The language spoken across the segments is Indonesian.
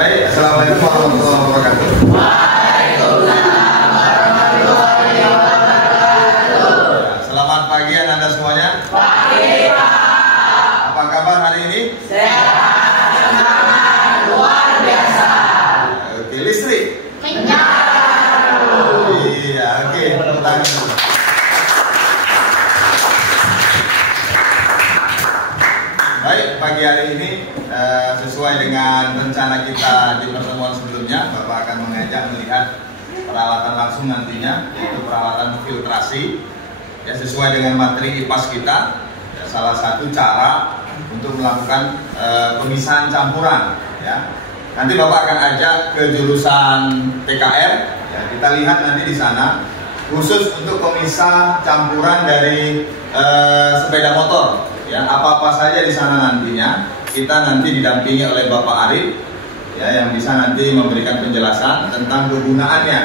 Baik, assalamualaikum warahmatullahi wabarakatuh. Waalaikumsalam warahmatullahi wabarakatuh. Selamat pagi Anda semuanya. Pagi Pak. Apa kabar hari ini? Sehat, semangat, luar biasa. Oke, listrik. Menyala. Iya, oke. Tepuk tangan. Baik, pagi hari ini sesuai dengan rencana kita di pertemuan sebelumnya, Bapak akan mengajak melihat peralatan langsung nantinya, yaitu peralatan filtrasi, ya, sesuai dengan materi IPAS kita. Ya, salah satu cara untuk melakukan pemisahan campuran. Ya. Nanti Bapak akan ajak ke jurusan TKR. Ya, kita lihat nanti di sana khusus untuk pemisah campuran dari sepeda motor. Ya, apa-apa saja di sana nantinya kita nanti didampingi oleh Bapak Arif, ya, yang bisa nanti memberikan penjelasan tentang kegunaannya.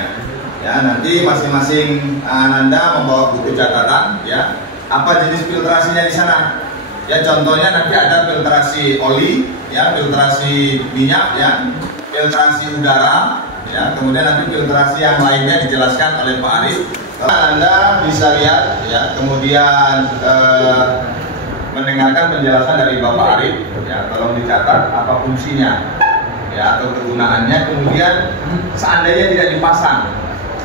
Ya, nanti masing-masing Anda membawa buku catatan, ya, apa jenis filtrasinya di sana. Ya, contohnya nanti ada filtrasi oli, ya, filtrasi minyak, ya, filtrasi udara, ya, kemudian nanti filtrasi yang lainnya dijelaskan oleh Pak Arif. Anda bisa lihat, ya, kemudian mendengarkan penjelasan dari Bapak Arif, ya, tolong dicatat apa fungsinya, ya, atau kegunaannya. Kemudian seandainya tidak dipasang,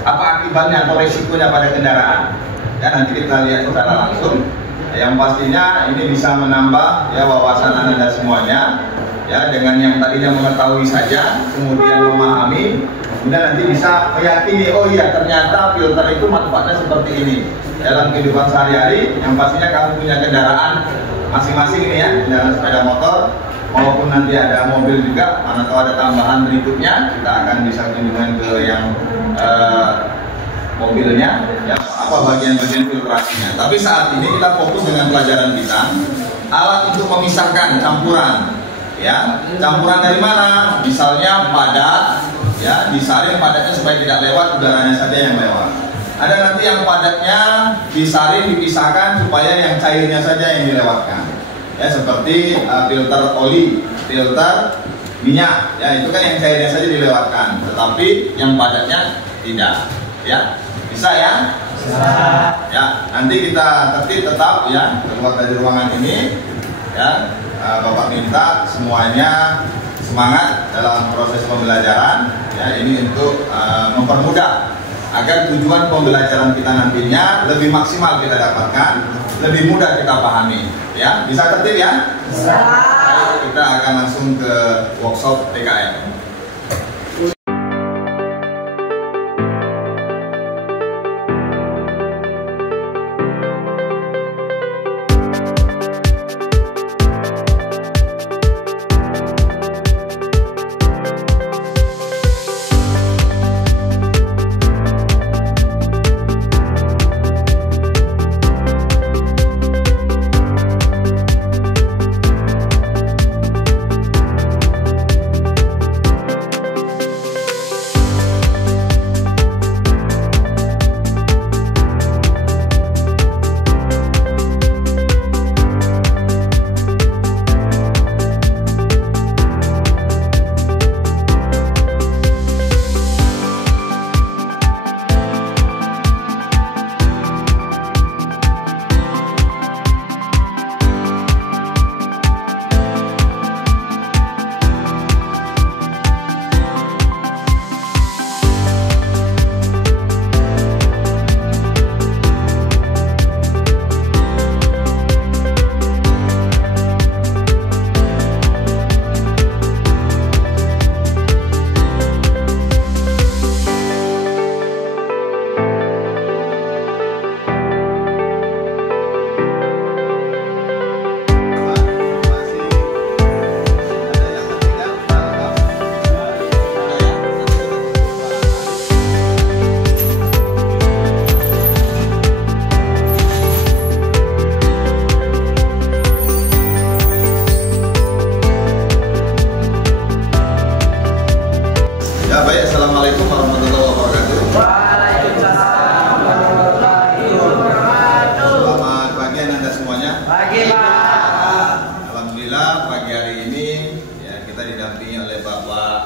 apa akibatnya atau resikonya pada kendaraan. Ya, nanti kita lihat secara langsung. Yang pastinya ini bisa menambah, ya, wawasan Anda semuanya, ya, dengan yang tadinya mengetahui saja, kemudian memahami, kemudian nanti bisa meyakini, oh iya ternyata filter itu manfaatnya seperti ini dalam kehidupan sehari-hari. Yang pastinya kamu punya kendaraan masing-masing ini, ya, kendaraan sepeda motor maupun nanti ada mobil juga, mana tahu ada tambahan berikutnya kita akan bisa kunjungan ke yang mobilnya, ya, apa bagian-bagian filtrasinya. Tapi saat ini kita fokus dengan pelajaran kita alat untuk memisahkan campuran, ya, campuran dari mana, misalnya padat, ya, disaring padatnya supaya tidak lewat, udaranya saja yang lewat. Ada nanti yang padatnya disaring, dipisahkan supaya yang cairnya saja yang dilewatkan, ya, seperti filter oli, filter minyak, ya, itu kan yang cairnya saja dilewatkan, tetapi yang padatnya tidak, ya. Bisa, ya? Bisa. Ya, nanti kita tertib tetap, ya, keluar dari ruangan ini, ya. Bapak minta semuanya semangat dalam proses pembelajaran, ya, ini untuk mempermudah agar tujuan pembelajaran kita nantinya lebih maksimal kita dapatkan, lebih mudah kita pahami, ya. Bisa tertib, ya? Bisa. Baik, kita akan langsung ke workshop TKR.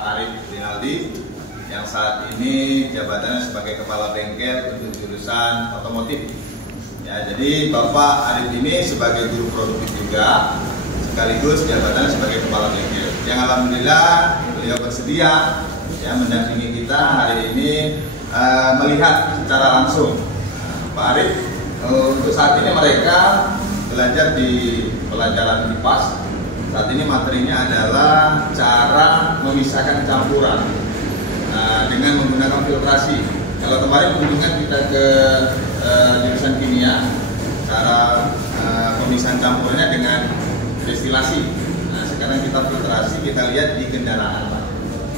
Arif Rinaldi yang saat ini jabatannya sebagai kepala bengkel untuk jurusan otomotif. Ya, jadi Bapak Arif ini sebagai guru produktif juga, sekaligus jabatannya sebagai kepala bengkel. Yang alhamdulillah beliau bersedia ya mendampingi kita hari ini melihat secara langsung. Pak Arif, untuk saat ini mereka belajar di pelajaran IPAS. Saat ini materinya adalah cara memisahkan campuran dengan menggunakan filtrasi. Kalau kemarin kunjungan kita ke jurusan kimia, cara pemisahan campurnya dengan destilasi. Nah, sekarang kita filtrasi, kita lihat di kendaraan,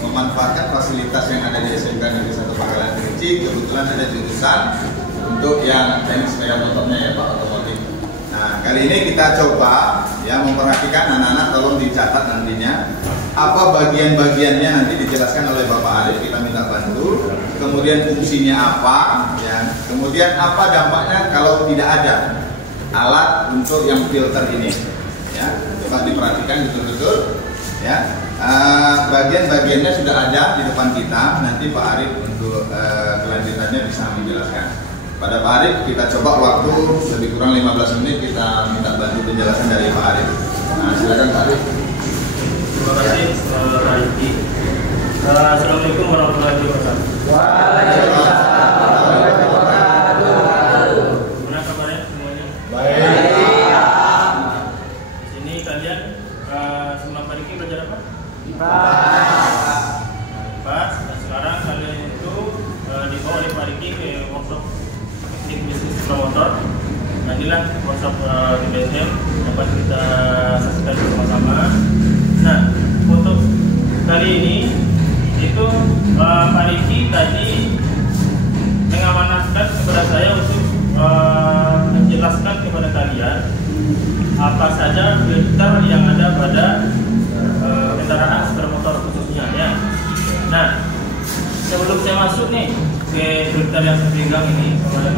memanfaatkan fasilitas yang ada di SMK Negeri 1 Pangkalan Kerinci. Kebetulan ada jurusan untuk yang teknik sepeda motornya ya Pak, otomotif. Nah, kali ini kita coba ya memperhatikan anak-anak, tolong dicatat nantinya apa bagian-bagiannya nanti dijelaskan oleh Bapak Arif, kita minta bantu. Kemudian fungsinya apa ya, kemudian apa dampaknya kalau tidak ada alat untuk yang filter ini ya. Coba diperhatikan betul-betul ya. Bagian-bagiannya sudah ada di depan kita, nanti Pak Arif untuk kelanjutannya bisa menjelaskan. Pada Pak Arif kita coba waktu lebih kurang 15 menit, kita minta bantu penjelasan dari Pak Arif. Nah, silakan Pak Arif. Terima kasih Pak Rifki. Assalamualaikum warahmatullahi wabarakatuh. Waalaikumsalam warahmatullahi wabarakatuh. Gimana kabarnya semuanya? Baik. Di sini kalian sama Pak Rifki belajar apa? IPAS. IPAS. Nah, sekarang kalian itu dibawa oleh Pak Rifki ke workshop teknik bisnis sepeda motor. Nah, inilah workshop di BSM dapat kita saksikan bersama-sama. Nah, untuk kali ini itu Pak Rifki tadi mengamanahkan kepada saya untuk menjelaskan kepada kalian apa saja filter yang ada pada kendaraan sepeda motor khususnya ya. Nah, sebelum saya masuk nih ke filter yang saya pegang ini, saya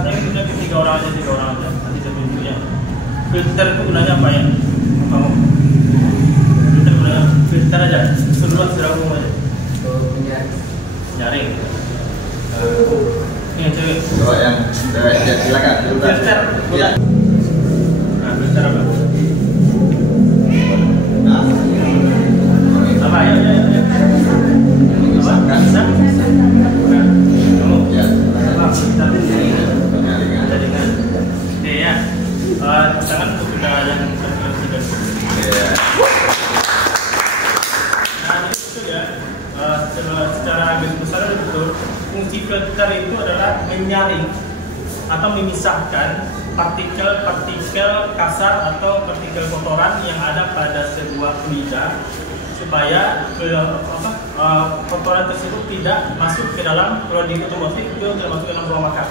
tunjuk ke tiga orang aja, nanti saya tunjuknya. Filter itu gunanya apa ya? Kamu? Filter gunanya filter aja, secara umum aja. Nyaring. Ini cewek. Coba yang cewek, ya, silakan. Filter. Ya. Nah, filter apa? Nah, Apa ya? Apa? Bisa? Kamu? ya. Apa? Filter ini. Penyaringan. Jaringan. Oke ya. Sangat untuk kita yang terkait. Iya. Nah, itu ya. Secara garis besar betul. Fungsi filter itu adalah menyaring atau memisahkan partikel-partikel kasar atau partikel kotoran yang ada pada sebuah fluida supaya kotoran tersebut tidak masuk ke dalam, kalau di otomotif itu tidak masuk ke dalam ruang makan.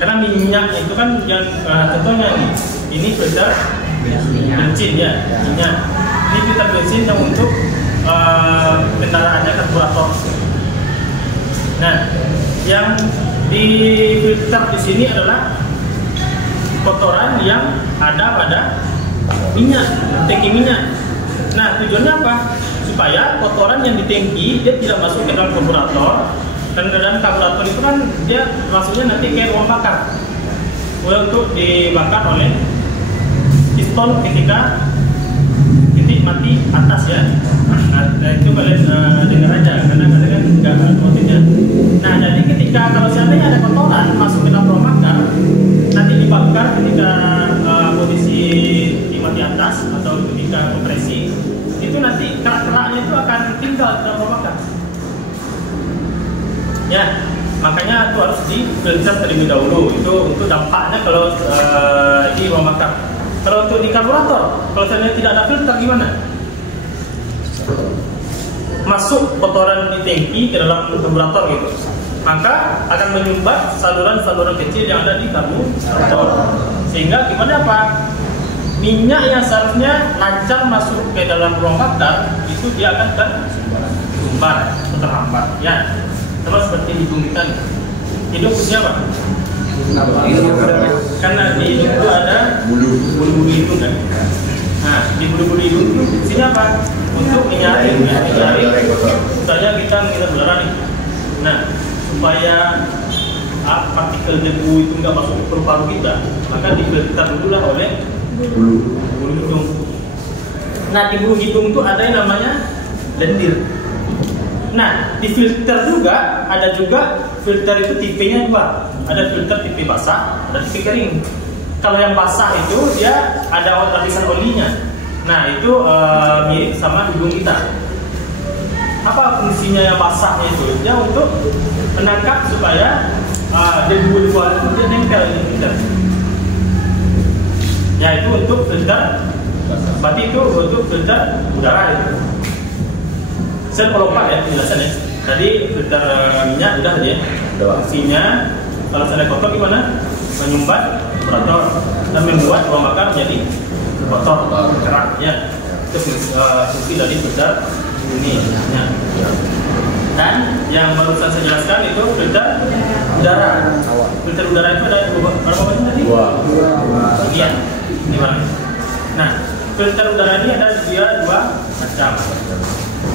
Karena minyak itu kan yang contohnya ini filter bensin ya, minyak. Ini filter bensin yang untuk kendaraannya karburator. Nah, yang di filter di sini adalah kotoran yang ada pada minyak, tangki minyak. Nah, tujuannya apa? Supaya kotoran yang di tangki dia tidak masuk ke dalam karburator. Dan dalam karburator itu kan dia masuknya nanti ke ruang bakar untuk dibakar oleh piston ketika titik mati atas ya. Nah, itu kalian dengar aja karena kan nggak ada motifnya. Nah, jadi ketika kalau seandainya ada kotoran masuk ke dalam ruang bakar, nanti dibakar ketika posisi di mati atas atau ketika kompresi, itu nanti kerak-keraknya itu akan tinggal di dalam ruang bakar. Ya, makanya itu harus difilter terlebih dahulu. Itu untuk dampaknya kalau di ruang bakar. Kalau untuk di karburator, kalau seandainya tidak ada filter gimana? Masuk kotoran di tangki ke dalam karburator gitu, maka akan menyumbat saluran-saluran kecil yang ada di karburator. Sehingga gimana Pak? Minyak yang seharusnya lancar masuk ke dalam ruang bakar itu dia akan tersumbat atau terhambat ya. Sama seperti hidung kita nih. Hidung punya apa? Karena di hidung itu ada bulu hidung kan. Nah, di bulu-bulu hidung itu fungsinya apa? Untuk menyaring, ya, menyaring. Misalnya kita menghidap udara nih. Nah, supaya partikel debu itu nggak masuk ke paru-paru kita, maka difilter dulu lah oleh bulu hidung. Nah, di bulu hidung itu ada yang namanya lendir. Nah, di filter juga ada juga filter itu tipenya dua. Ada filter tipe basah, ada tipe kering. Kalau yang basah itu dia ada lapisan olinya. Nah, itu mirip sama hidung kita. Apa fungsinya yang basahnya itu? Dia untuk menangkap supaya debu luar itu dia nempel di filter. Ya, itu untuk filter. Berarti itu untuk filter udara itu. Saya melompat ya penjelasannya. Tadi filter minyak udah ya. Fungsinya kalau saya kotor gimana? Menyumbat temperatur dan membuat ruang makan menjadi kotor, kerak ya. Itu fungsi dari filter ini ya. Dan yang baru saya jelaskan itu filter udara. Filter udara itu ada berapa macam tadi? Dua. Iya. Ini mana? Nah, filter udara ini ada dia dua macam.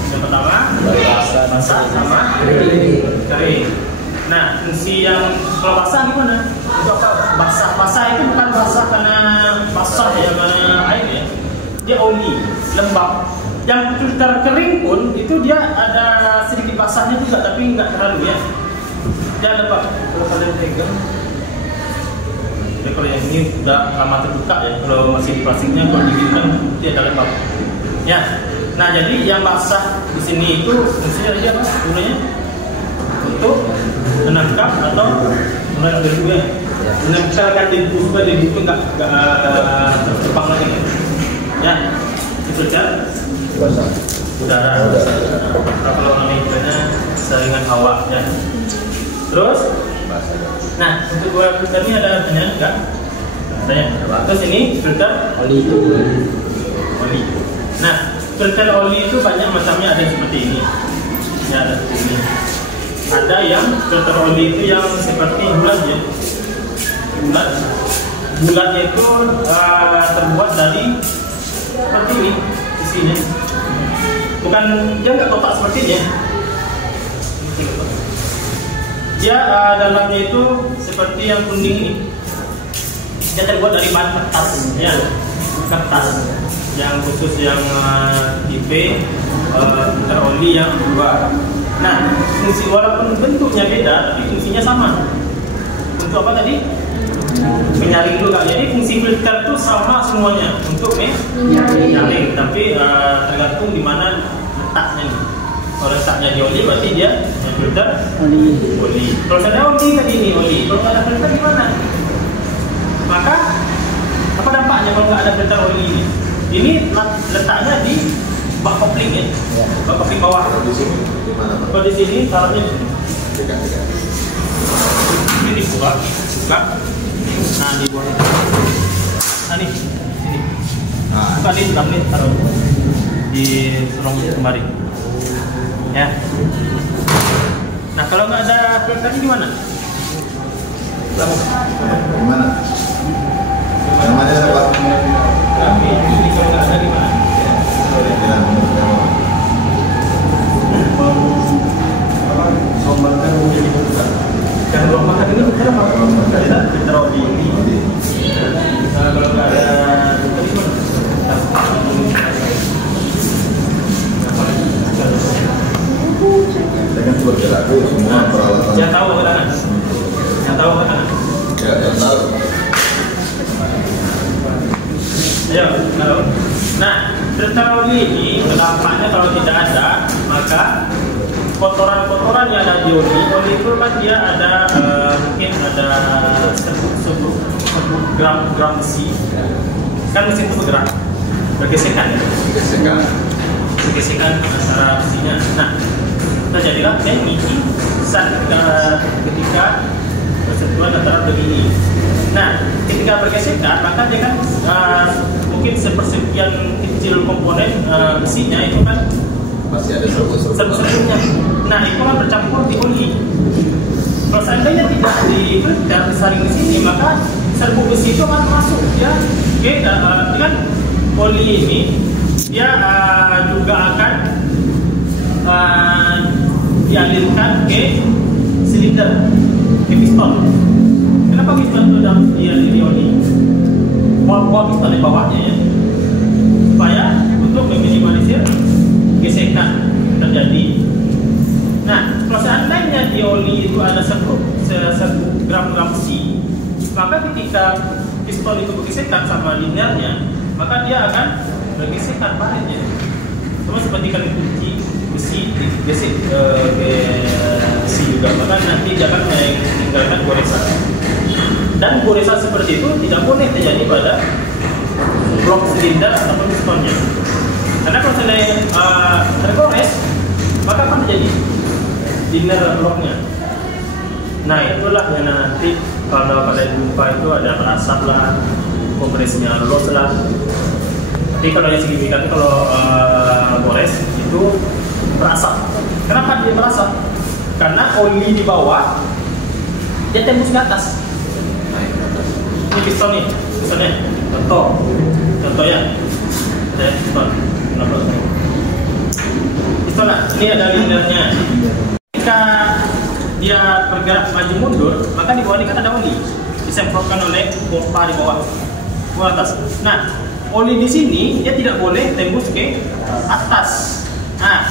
Yang pertama basah sama kering. Nah, fungsi yang kalau basah gimana? Untuk apa? Basah itu bukan basah karena basah ya, karena air ya. Dia oli, lembab. Yang filter kering pun itu dia ada sedikit basahnya juga, tapi nggak terlalu ya. Dia lembab. Kalau kalian pegang, ya kalau yang ini udah lama terbuka ya. Kalau masih di plastiknya, kalau diginikan dia ada lembab. Ya. Nah, jadi yang basah di sini itu fungsinya dia apa? Gunanya untuk menangkap atau menangkap debu ya. Menempelkan debu supaya debu itu nggak terjepang lagi. Ya, itu saja. Udara. Kalau namanya saringan hawa ya. Terus, nah untuk dua filter ini ada artinya enggak? Tanya. Terus ini filter oli. Nah, filter oli itu banyak macamnya, ada seperti ini. Ya, ada seperti ini. Ada yang filter oli itu yang seperti bulat ya. Bulatnya itu terbuat dari seperti ini di sini. Bukan, dia nggak kotak seperti ini. Dia dalamnya itu seperti yang kuning ini. Dia terbuat dari bahan kertas ya. Kertas yang khusus yang tipe filter oli yang dua. Nah, fungsi walaupun bentuknya beda, tapi fungsinya sama. Untuk apa tadi? Menyaring dulu kan. Jadi fungsi filter itu sama semuanya untuk menyaring, tapi tergantung di mana letaknya. Kalau letaknya di oli, berarti dia filter oli. Kalau ada oli tadi ini oli. Kalau nggak ada filter gimana? Maka apa dampaknya kalau nggak ada filter oli ini? Ini letaknya di bak kopling ya, bak kopling bawah. Kalau di sini taruhnya di sini. Ini dibuka. Nah, di bawah. Nah, nih, sini. Buka di dalam nih, taruh di serong kemari. Ya. Nah, kalau nggak ada filter ini gimana? Gimana? Namanya siapa? Tapi ini kalau nggak ada gimana? Sombongkan menjadi buka. Yang ruang makan ini bukan apa? Kita taruh di ini. Kalau nggak ada filter ini Dengan bergerak semua peralatan. yang tahu kan? Yang tahu kan? Ya, yang tahu. Ayo, tahu. Nah, filter oli ini dampaknya kalau tidak ada, maka kotoran-kotoran yang ada di oli itu kan dia ada mungkin ada 10 gram besi. Kan mesin itu bergesekan ya? Bergesekan antara besinya. Nah, terjadilah mengisi saat ketika bersentuhan antara begini. Nah, ketika bergesekan, maka dia kan mungkin sepersekian kecil komponen besinya itu kan Masih ada serbuk-serbuknya. Nah, itu kan bercampur di oli. Kalau seandainya tidak difilter, disaring di sini, maka serbuk besi itu akan masuk ya, kan oli ini dia juga akan dialirkan ke silinder, ke piston. Kenapa piston itu harus dialiri oli? Buat piston di bawahnya ya, supaya untuk meminimalisir gesekan terjadi. Nah, kalau seandainya di oli itu ada 1 gram besi, maka ketika piston itu bergesekan sama linernya, maka dia akan bergesekan baliknya. Sama seperti kali kunci besi digesek ke besi juga, maka nanti dia akan meninggalkan goresan. Dan goresan seperti itu tidak boleh terjadi pada blok silinder ataupun pistonnya. Karena kalau seandainya tergores, maka akan terjadi liner bloknya. Nah, itulah yang nanti kalau pada jumpa itu ada berasap lah, kompresinya loss lah. Tapi kalau yang signifikan kalau gores itu berasap. Kenapa dia berasap? Karena oli di bawah dia tembus ke atas. Ini piston nih, pistonnya. Contohnya, ada piston. Piston lah, ini ada linernya. Ketika dia bergerak maju mundur, maka di bawah ini kan ada oli disemprotkan oleh pompa di bawah atas. Nah, oli di sini dia tidak boleh tembus ke atas. Nah,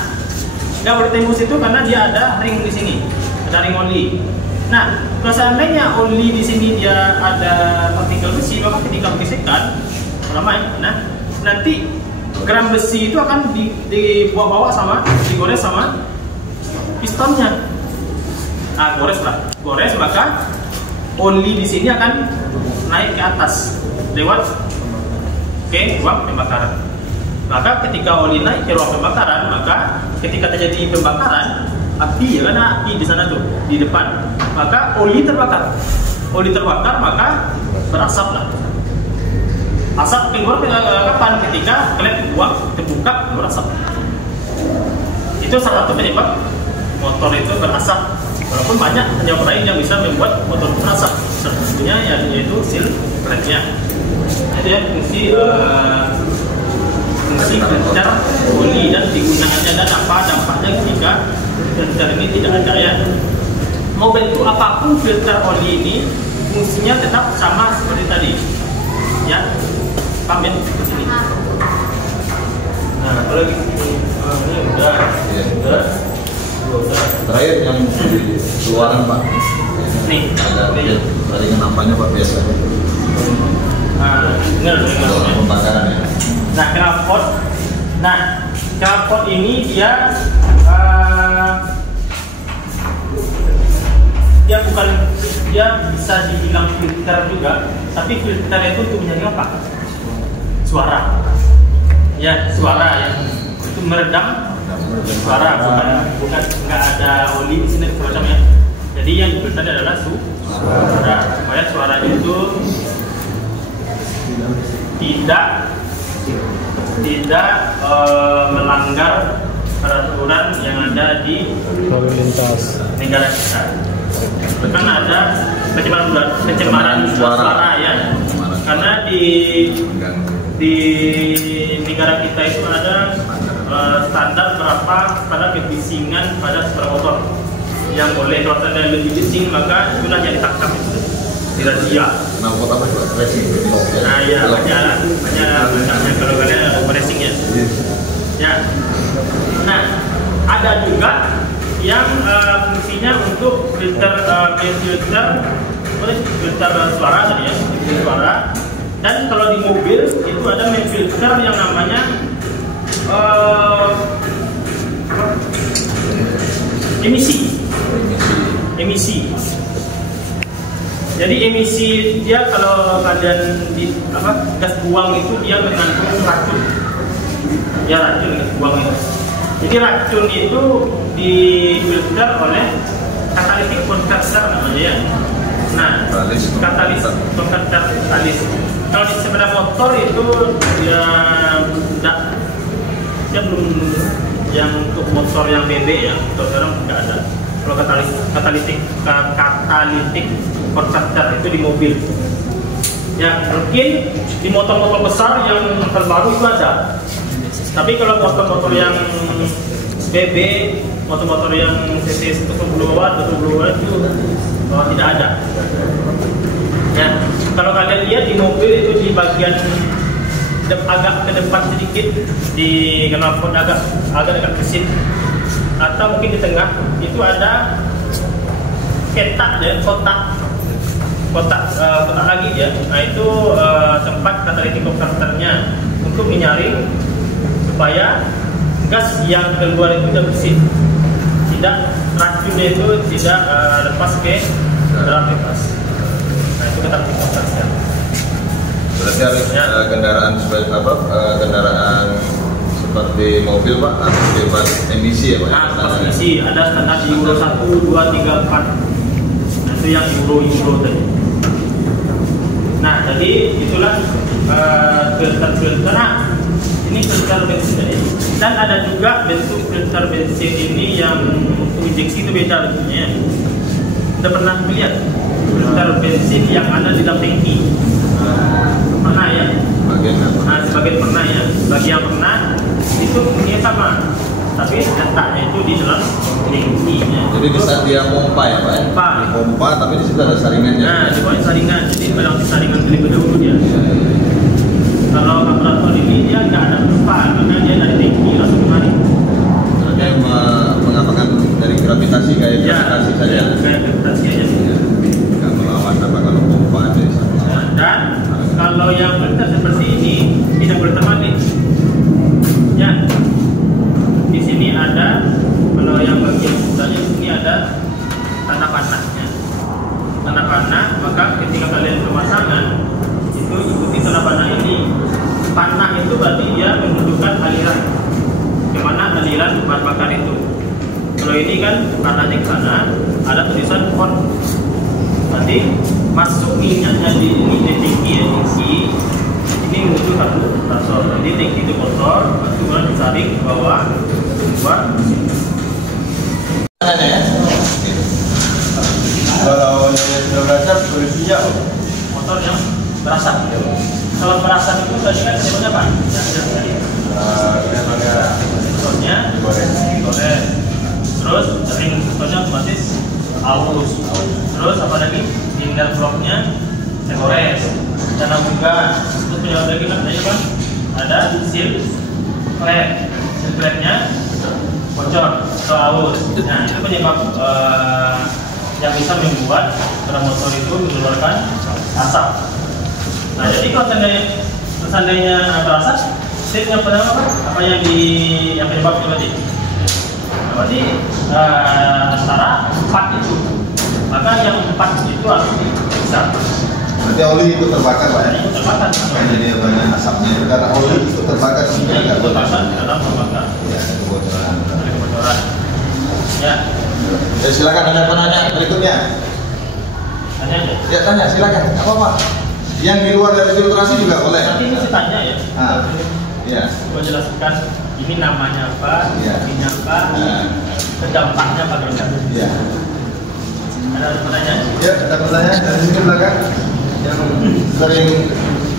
nggak boleh tembus itu karena dia ada ring di sini, ada ring oli. Nah, kalau seandainya oli di sini dia ada partikel besi, maka ketika bergesekan, nah nanti gram besi itu akan dibawa sama, digores sama pistonnya. Nah, gores maka oli di sini akan naik ke atas lewat ke ruang pembakaran. Maka ketika oli naik ke ruang pembakaran, maka ketika terjadi pembakaran, api ya kan, api di sana tuh di depan, maka oli terbakar. Oli terbakar maka berasap lah. Asap keluar kapan? Ketika klep buang terbuka berasap. Itu salah satu penyebab motor itu berasap. Walaupun banyak penyebab lain yang bisa membuat motor berasap. Salah satunya yaitu seal klepnya. Itu ya fungsi filter oli dan digunakannya dan apa dampaknya ketika filter ini tidak ada ya. Mau bentuk apapun filter oli ini fungsinya tetap sama seperti tadi. Ya. Paham ya? Di sini. Nah, kalau ini udah. Terakhir yang di luaran Pak. Nih, ada tadi nampaknya Pak biasa. Dengar. Pembakaran ya. Nah, knalpot ini dia bisa dibilang filter juga, tapi filter itu untuk menjaga apa? Suara. Ya, suara ya. Itu meredam suara, bukan nggak ada oli di sini semacam ya. Jadi yang difilter adalah suara, supaya suaranya itu tidak melanggar peraturan yang ada di lalu lintas negara kita. Kan ada pencemaran suara ya. Karena di negara kita itu ada standar berapa standar kebisingan pada sepeda motor yang boleh. Kalau ada lebih bising maka sudah jadi ditangkap itu dirazia. Kenapa apa racing? Nah ya banyak kalau kalian ada racing ya. Ya. Nah ada juga yang fungsinya untuk filter suara tadi ya, filter suara. Dan kalau di mobil itu ada filter yang namanya emisi. Jadi emisi dia kalau kalian gas buang itu dia mengandung racun. Ya racun gas buang itu. Jadi racun itu difilter oleh catalytic converter namanya ya. Nah, katalis. Kalau di sepeda motor itu dia belum yang untuk motor yang BB ya, untuk sekarang nggak ada. Kalau katalitik converter itu di mobil. Ya, mungkin di motor-motor besar yang terbaru itu ada. Tapi kalau motor-motor yang BB, motor-motor yang cc 120 watt itu tidak ada. Ya, kalau kalian lihat di mobil itu di bagian agak ke depan sedikit di knalpot agak dekat mesin atau mungkin di tengah itu ada ketak dan kotak lagi ya. Nah itu tempat katalytik converternya untuk menyaring supaya gas yang keluar itu tidak bersih, tidak racunnya itu tidak lepas ke dalam bebas. Nah itu katalytik converter. Berarti harus kendaraan seperti apa? Kendaraan seperti mobil Pak, harus bebas emisi ya Pak? Nah, bebas emisi ada standar Euro 1, 2, 3, 4. Nah, itu yang Euro tadi. Nah, jadi itulah filter. Nah, ini filter bensin tadi. Dan ada juga bentuk filter bensin ini yang untuk injeksi itu beda bentuknya. Sudah pernah melihat filter bensin yang ada di dalam tangki? Pernah ya? Nah, sebagian pernah ya. Bagi yang pernah itu ini sama, tapi letaknya itu di dalam tangkinya. Jadi di saat dia pompa ya Pak? Pompa, tapi di situ ada saringannya. Nah, di bawah saringan. Jadi melewati saringan terlebih dahulu dia. Kalau karburator ini dia nggak ada pompa, karena dia dari tangki langsung menarik. Dia mengapakan dari gravitasi kayak gravitasi saja. Ya, kayak gravitasi aja. Nggak melawan apa kalau pompa aja. Dan kalau yang filter seperti ini tidak berterbalik. Ya, di sini ada, kalau yang bagian mudanya di sini ada tanda panahnya. Tanda panah, maka ketika kalian pemasangan itu ikuti tanda panah ini. Panah itu berarti dia menunjukkan aliran, kemana aliran bahan bakar itu. Kalau ini kan panahnya ke sana, ada tulisan on. Berarti masuk minyaknya di tangki ini menuju karburator. Jadi tangki itu kotor, kemudian disaring ke bawah buat ya? Kalau sudah berasap, solusinya motor yang berasap. Kalau berasap itu tadi kan sebetulnya apa? Motornya digoreng. Terus ring motornya otomatis aus. Terus apa lagi? Inner blocknya digoreng. Dan juga untuk penyebab lagi namanya kan ada seal flapnya bocor atau aus. Nah itu penyebab yang bisa membuat sepeda motor itu mengeluarkan asap. Nah jadi kalau seandainya berasap, yang pertama apa yang penyebab itu tadi? Berarti antara 4 itu, maka yang 4 itu harus diperiksa. Berarti oli itu terbakar Pak ya? Itu terbakar. Jadi banyak asapnya karena oli itu terbakar sebenarnya nggak terbakar karena terbakar. Ya, kebocoran. Ada kebocoran. Ya. Ya silakan ada penanya berikutnya. Tanya aja. Ya tanya silakan. Apa Pak? Yang di luar dari filtrasi juga boleh. Nanti ini saya tanya ya. Iya. Gua jelaskan ini namanya apa, ini apa, dampaknya apa enggak. Iya. Ada pertanyaan? Ya, ada pertanyaan dari sini belakang yang sering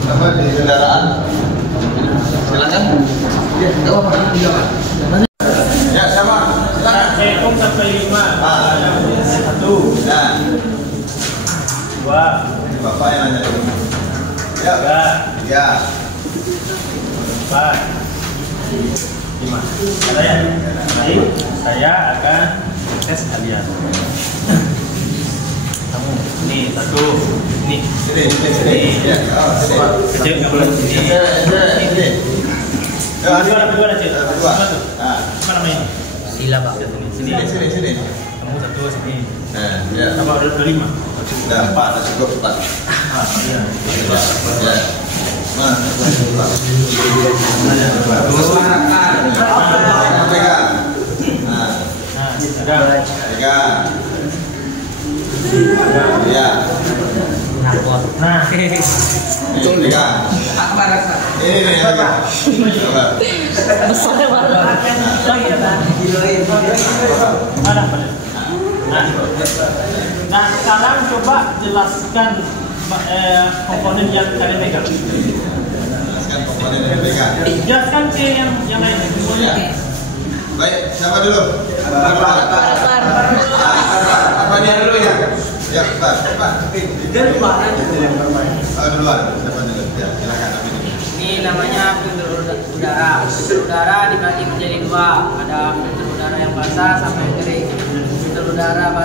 apa di kendaraan. Silakan. Ya, enggak apa-apa. Ya, sama. Silakan. Hitung sampai 5. 1. Nah. 2. Bapak yang nanya dulu. Ya. 3. Ya. 4. 5. Ada ya? Baik, saya akan tes kalian. Kamu, nih 1, nih. Sini. Ya. Oh, sini. Kecil nggak boleh sini. Sini. Ya, Berdua aja. Berdua. Nah. Apa namanya? Sila Pak. Sini. Kamu 1 sini. Ya. Sama udah 5. Nah, Pak, ada cukup Pak. Iya. Ya. Nah, pegang. Nah, pegang. Ya. Nah, Pegang. Ini nih pegang. Coba. Besarnya mana? Mana? Nah, sekarang coba jelaskan komponen yang kalian pegang. Jelaskan komponen yang dipegang. Jelaskan ke yang lain semuanya. Ya. Baik, siapa dulu? Apa dia dulu ya? Ya, Pak. Duluan. Duluan. Siapa dulu? Ya, silakan. Ini namanya filter udara. Filter udara dibagi menjadi dua. Ada filter udara yang basah sama yang kering. Filter udara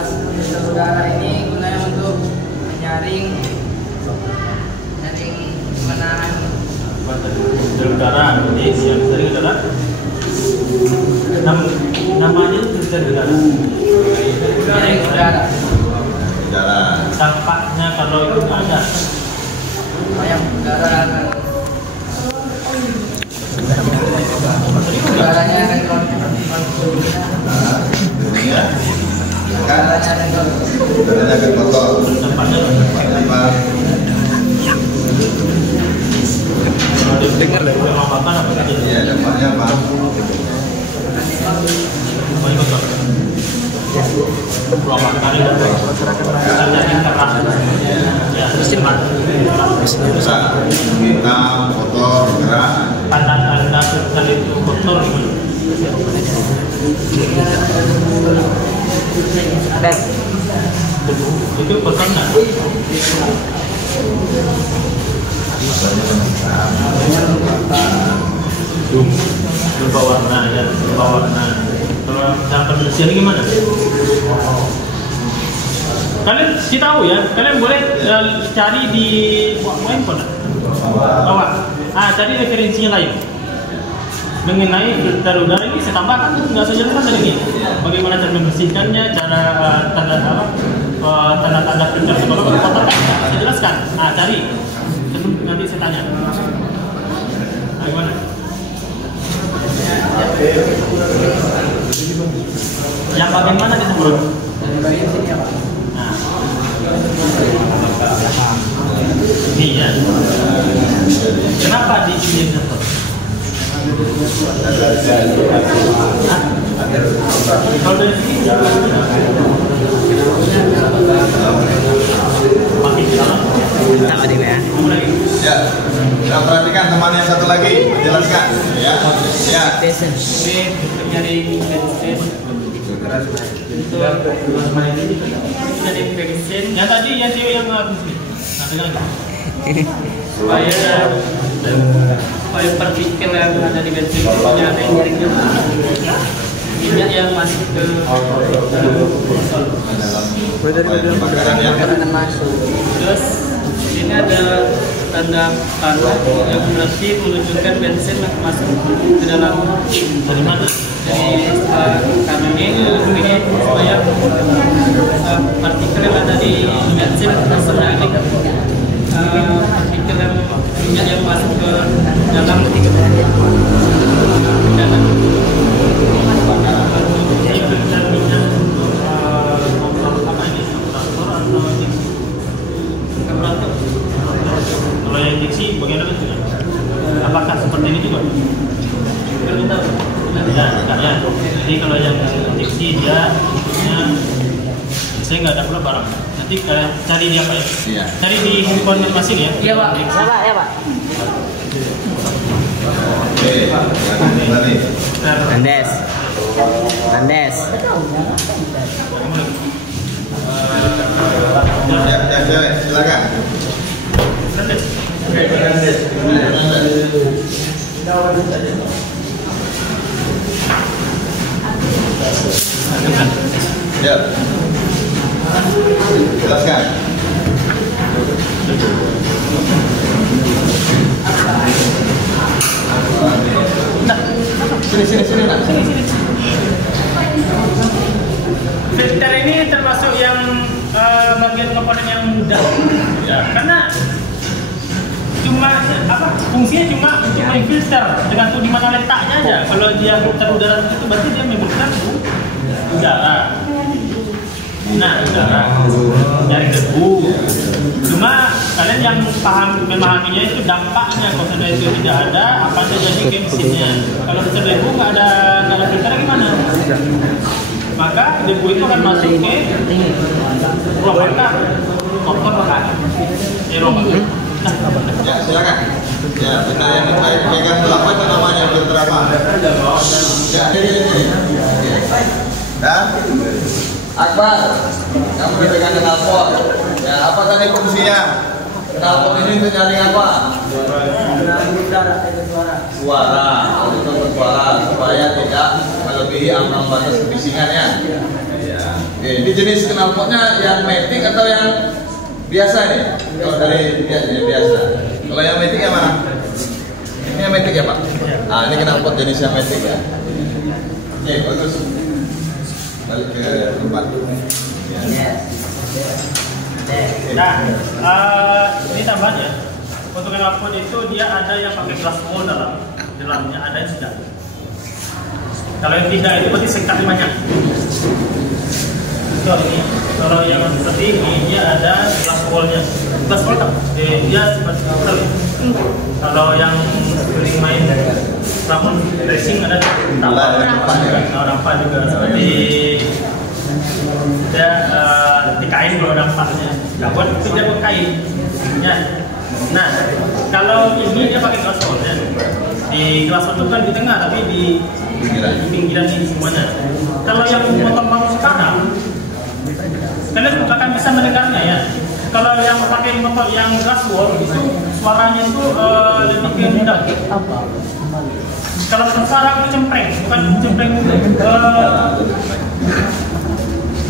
ini gunanya untuk menyaring menahan Filter udara. Jadi yang sering adalah namanya filter udara. menyaring udara. Jalan. Dampaknya kalau itu nggak ada. Supaya udaranya akan Ya. Kan? Udaranya akan kotor. Dampaknya Apa? dengar dari makan apa aja. Ya, dampaknya apa? Semuanya kotor. Ruangan kali kotor. Terjadi keras. Ya, mesin Besar. Hitam, kotor, gerak. tanda-tanda filter itu kotor gimana? Itu kotor nggak? Berubah warna ya, berubah warna. Kalau yang pembersihan gimana? Kalian sih tahu ya, kalian boleh cari di handphone. Bawah. Cari referensinya lain. Mengenai filter udara ini saya tambahkan nggak saja kan tadi ini. Bagaimana cara membersihkannya, cara tanda-tanda filter kalau kotor kan saya jelaskan. Cari. Nanti saya tanya. Bagaimana? Yang bagian mana disemprot? Nah. Ini ya. Kenapa di sini disemprot? Kalau dari sini makin ke dalam. Ya. Kita perhatikan teman yang satu lagi menjelaskan. Ya. Ya. ini menyaring bensin. Menyaring bensin Yang tadi yang cewek yang habis nih. Nah, pegang lagi. supaya partikel yang ada di bensin itu menyaring minyak yang masuk ke Pembakaran ya. terus ini ada tanda panah yang berarti menunjukkan bensin masuk ke dalam Dari mana? dari kanan ini supaya partikel yang ada di bensin terserah ini partikel yang minyak yang masuk ke dalam Jadi filter minyak apa ini? Komparator atau injeksi? komparator. Kalau yang injeksi bagaimana bentuknya? Apakah seperti ini juga? Tidak, ya. Jadi kalau yang injeksi dia bentuknya saya nggak ada pula barang. Nanti kalian cari di apa ya? Iya. Cari di handphone masing ya. Iya Pak. Ya Pak. Oke. Kembali. Andes. Ya, cewek, silakan. Ya. Jelaskan. Sini nak. Filter ini termasuk yang bagian komponen yang mudah, ya, karena cuma fungsinya cuma filter, tergantung di mana letaknya aja. Kalau dia filter udara itu berarti dia memfilter udara. Nah, udara dari debu. Cuma kalian yang memahaminya itu dampaknya. Kalau sudah itu tidak ada, apa saja jadi ke mesinnya. Kalau filter debu nggak ada filter gimana? Maka debu itu akan masuk ke ruang bakar. motor pakai aero. Ya, silakan. Ya, benar yang pegang apa itu namanya filter apa? Ya, ini. Dan Akbar, kamu dipegang knalpot. Ya, apa tadi fungsinya? Knalpot ini untuk nyaring apa? Suara, untuk suara supaya tidak melebihi ambang batas kebisingan ya. Oke, ini jenis knalpotnya yang matic atau yang biasa nih? Kalau dari biasa. Kalau yang matic yang mana? Ini yang matic ya Pak? Nah, ini knalpot jenis yang matic ya. Oke, bagus. Balik ke tempat. Nah, ini tambahannya. Untuk knalpot itu dia ada yang pakai glass wool dalamnya, ada yang tidak. Kalau yang tidak itu berarti sekat banyak. Kalau yang seperti ini dia ada glass woolnya. Glass wool tak? Dia seperti metal. Kalau yang sering main namun racing ada dampak juga seperti dia di kain kalau dampaknya. Gabut itu dia pakai kain. Ya. Nah, kalau ini dia pakai glass wool ya. Di glass wool itu kan di tengah tapi di pinggiran ini semuanya. Kalau yang motor baru sekarang kalian akan bisa mendengarnya ya. Kalau yang pakai motor yang glass wool itu suaranya itu lebih ke mudah. Kalau sekarang itu cempreng, bukan cempreng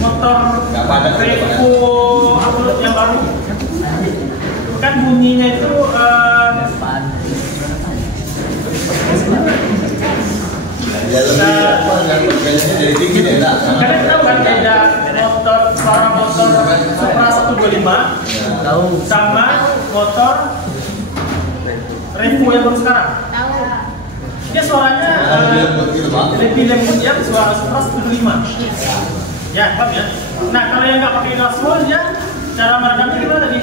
motor Revo upload yang baru. Kan bunyinya itu Ya lebih dari tinggi deh, nak. kalian tahu kan beda motor suara motor Supra 125 tahu sama motor Revo yang baru sekarang. Tahu. Dia suaranya lebih lembut ya suara Supra 125. Ya, paham ya? Nah, kalau yang nggak pakai glass wool dia cara meredamnya gimana nih?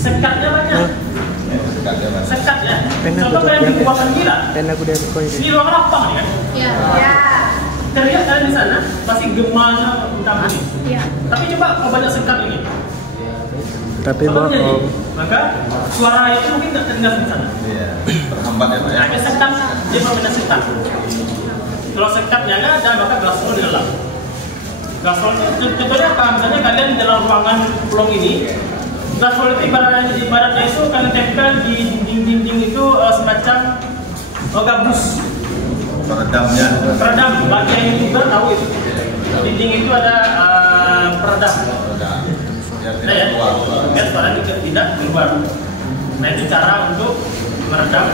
Sekatnya banyak. Sekat ya. Contoh kalian di ruangan gila. Ini ruangan lapang nih kan? Ya. Ya. Terlihat kalian di sana masih gemanya utama nih. Ya. Tapi coba kalau banyak sekat ini. Tapi maka suara itu mungkin nggak terdengar di sana. Iya, terhambat ya Pak ya. Nah, sekat dia berbeda sekat. Kalau sekatnya nggak ada maka glass wool di dalam. Glass wool contohnya apa? Misalnya kalian di dalam ruangan blok ini. Glass wool itu ibaratnya itu kalian tempel di dinding-dinding itu semacam gabus. Peredam. Bagian yang juga tahu itu. Dinding itu ada peredam. Nah ya, biar suara juga tidak keluar. Nah itu cara untuk meredam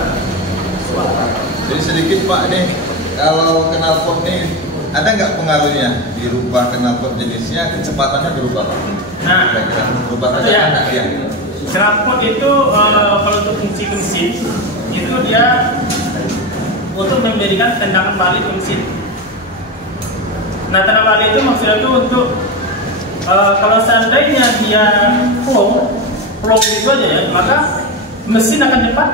suara. Jadi sedikit Pak nih, kalau knalpot nih ada nggak pengaruhnya dirubah knalpot jenisnya, kecepatannya berubah Pak? Nah, berubah saja ya. enggak ya? Knalpot itu kalau untuk fungsi mesin itu dia untuk menjadikan tendangan balik ke mesin. Nah, tendangan balik itu maksudnya itu untuk kalau seandainya dia plong gitu aja ya, maka mesin akan cepat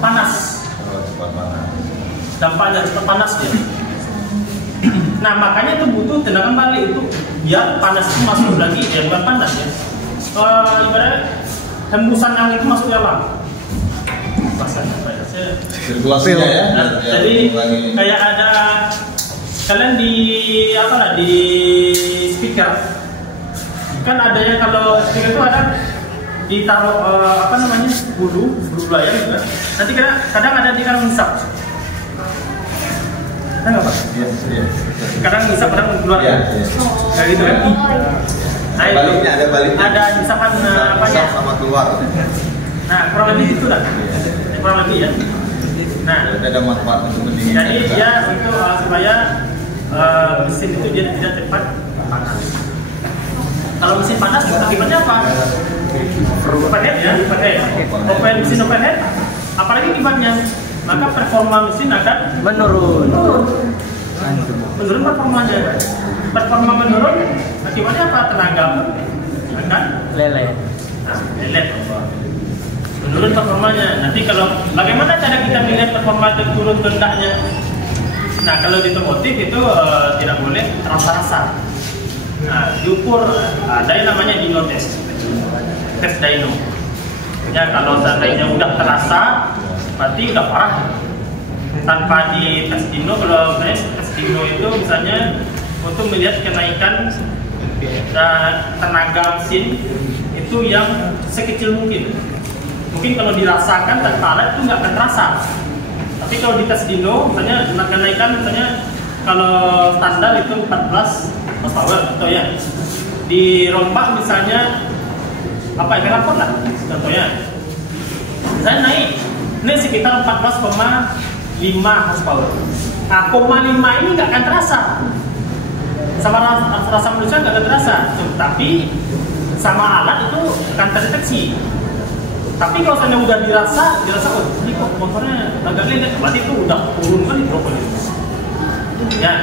panas. Cepat panas. Dampaknya cepat panas dia. Nah, makanya itu butuh tendangan balik itu biar panas itu masuk lagi, ya bukan panas ya. Ibaratnya hembusan angin itu masuk dalam. Bahasanya apa ya? Sirkulasinya ya. Jadi kayak ada kalian di di speaker kan ada yang kalau speaker itu ada ditaruh bulu layar gitu kan. Nanti kadang ada di kanan hisap. Ada nggak Pak? Iya. Kadang hisap kadang keluar. Iya. Kayak gitu kan. Nah, ada baliknya. Ada misalkan apanya? Sama keluar. Nah, kurang lebih itu dah. Kurang lebih ya. Nah, ada manfaat untuk mendinginkan. jadi dia untuk supaya mesin itu dia tidak cepat panas. Kalau mesin panas akibatnya apa? Overhead ya, overhead. Mesin overhead, apalagi akibatnya, maka performa mesin akan menurun performanya. Performa menurun, akibatnya apa? Tenaga akan lelet. Menurun performanya. Nanti kalau bagaimana cara kita melihat performa itu turun tendaknya? Nah, kalau di otomotif itu tidak boleh rasa-rasa. Nah, diukur ada yang namanya dino test, tes dino. Ya, kalau seandainya udah terasa, berarti udah parah. Tanpa di tes dino, kalau saya tes dino itu misalnya untuk melihat kenaikan tenaga mesin itu yang sekecil mungkin. Mungkin kalau dirasakan tanpa alat itu nggak akan terasa. Tapi kalau di tes dino, misalnya kenaikan misalnya kalau standar itu 14 horsepower atau ya dirombak misalnya apa ya kenapa lah contohnya misalnya naik sekitar 14,5 horsepower. Nah, 0,5 ini nggak akan terasa sama rasa manusia, nggak akan terasa, tapi sama alat itu akan terdeteksi. Tapi kalau misalnya udah dirasa oh ini kok motornya agak leleh, berarti itu udah turun kali berapa ya.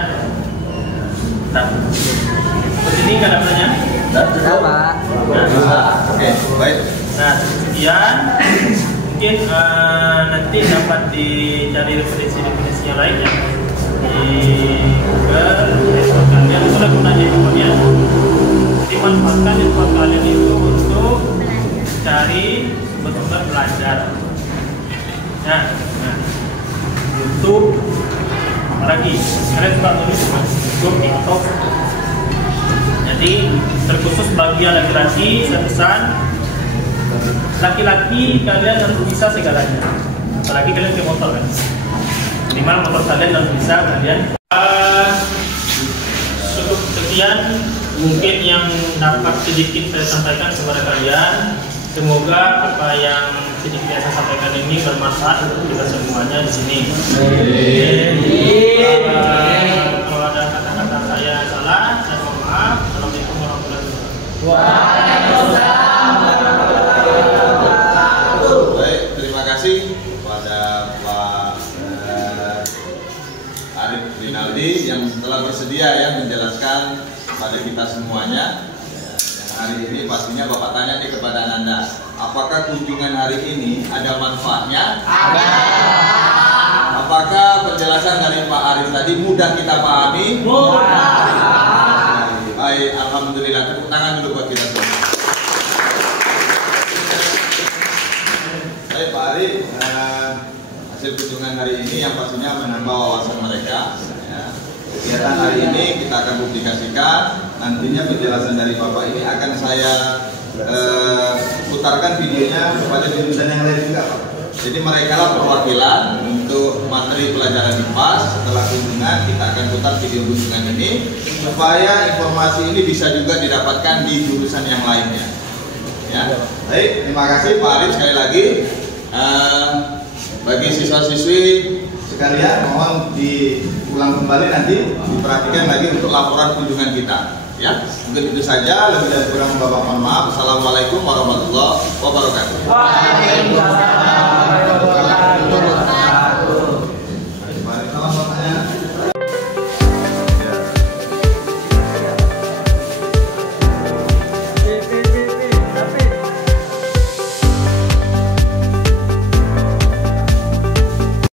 Nah, ini nggak ada pertanyaan? Tidak, Pak. Oke, baik. Nah, sekian. Mungkin nanti dapat dicari referensi yang lain ya di Google. Kalian sudah gunanya infonya. Dimanfaatkan info kalian itu untuk cari sumber belajar. Nah, YouTube. Apalagi kalian suka nulis YouTube, TikTok. Jadi terkhusus bagi laki-laki saya pesan, laki-laki kalian harus bisa segalanya. Apalagi kalian punya motor kan, minimal motor kalian harus bisa kalian. Cukup sekian mungkin yang dapat sedikit saya sampaikan kepada kalian. Semoga apa yang sedikit saya sampaikan ini bermanfaat untuk kita semuanya di sini. Kalau ada kata-kata saya salah, saya mohon maaf. Assalamualaikum warahmatullahi wabarakatuh. Baik, terima kasih kepada Pak Arif Rinaldi yang telah bersedia ya menjelaskan pada kita semuanya. Hari ini pastinya Bapak tanya nih kepada Ananda, apakah kunjungan hari ini ada manfaatnya? Ada. Apakah penjelasan dari Pak Arif tadi mudah kita pahami? Mudah. Baik, alhamdulillah. Tepuk tangan dulu buat kita semua. Baik Pak Arif, hasil kunjungan hari ini yang pastinya menambah wawasan mereka. Kegiatan hari ini kita akan publikasikan. Nantinya penjelasan dari Bapak ini akan saya putarkan videonya kepada jurusan yang lain juga, Pak. Jadi mereka lah perwakilan untuk materi pelajaran IPAS. Setelah kunjungan kita akan putar video kunjungan ini supaya informasi ini bisa juga didapatkan di jurusan yang lainnya. Ya, baik. Terima kasih Pak Arif sekali lagi. Bagi siswa-siswi sekalian, mohon diulang kembali nanti, diperhatikan lagi untuk laporan kunjungan kita. Ya, mungkin itu saja. Lebih dan kurang Bapak mohon maaf. Assalamualaikum warahmatullahi wabarakatuh.